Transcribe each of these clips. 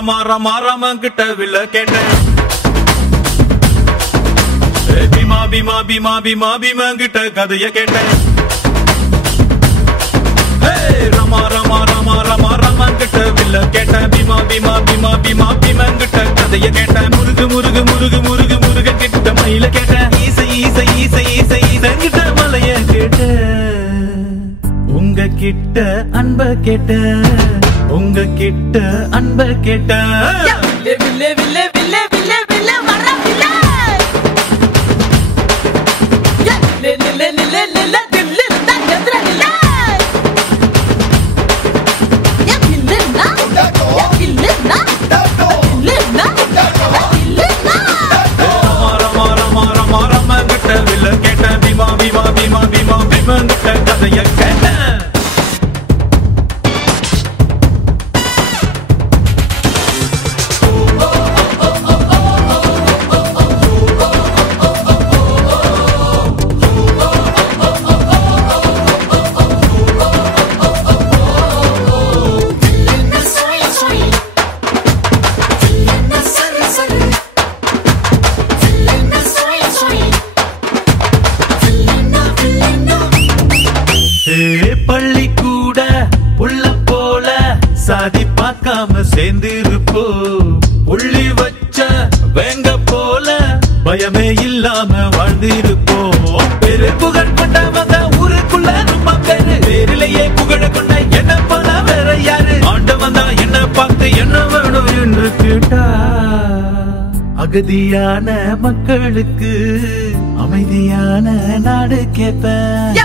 ரமா ரமா ரமன் கிட்ட வில்ல கேட்டேன். பீமா பீமா பீமா பீமா பீமன் கிட்ட கதைய கேட்டேன். ரமா ரமா ரமா ரமா ரமன் கிட்ட வில்ல கேட்டேன். பீமா பீமா பீமா பீமா பீமன் கிட்ட கதைய கேட்டேன். முருகு முருகு முருகு முருகு முருக கிட்ட மயில கேட்டேன். ஈசை ஈசை ஈசை ஈசை ஈசன் கிட்ட மலைய கேட்டேன். உங்க கிட்ட அன்ப கேட்டேன். உங்க கிட்ட அன்ப கேட்டேன். கதைய கேட்டேன். பள்ளி கூட புள்ள போல சாதி பார்க்காம சேர்ந்திருப்போ. புள்ளி வச்ச வேங்க போல பயமே இல்லாம வாழ்ந்திருப்போம். பெரு புகழ் கொண்டவங்க ஊருக்குள்ள நம்ம பேரு. பேரிலேயே புகழ கொண்ட என்ன போல வேற யாரு? ஆண்டவன் தான் என்ன பார்த்து என்ன வேணும் என்று கேட்டா. அகதியான மக்களுக்கு அமைதியான நாடு கேட்பேன்.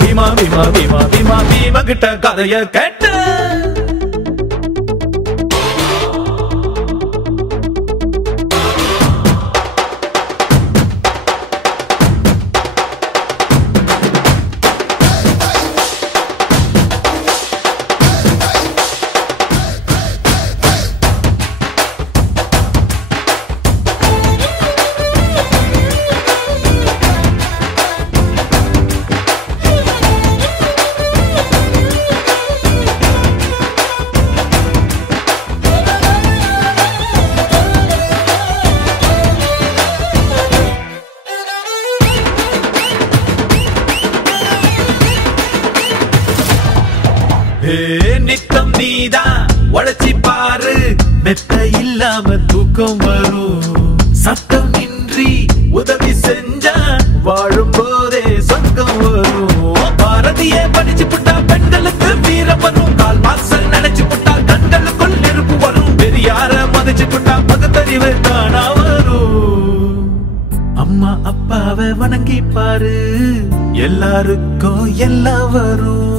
பீமா பீமா பீமா பீமா கிட்ட கதைய கேட்ட. நித்தம் நீதான் உழைச்சி பாரு. மெத்த இல்லாம தூக்கம் வரும். சத்தம் இன்றி உதவி செஞ்சா வாழும் போதே சொர்க்கம் வரும். பாரதியே படிச்சு புட்டா பெண்களுக்கு வீரம் வரும். கால் மாசல் நினைச்சு புட்டா கண்களுக்குள் நெருப்பு வரும். பெரியார மதிச்சு புட்டா பகுத்தறிவு தானா வரும். அம்மா அப்பாவை வணங்கி பாரு. எல்லாருக்கும் எல்லாம் வரும்.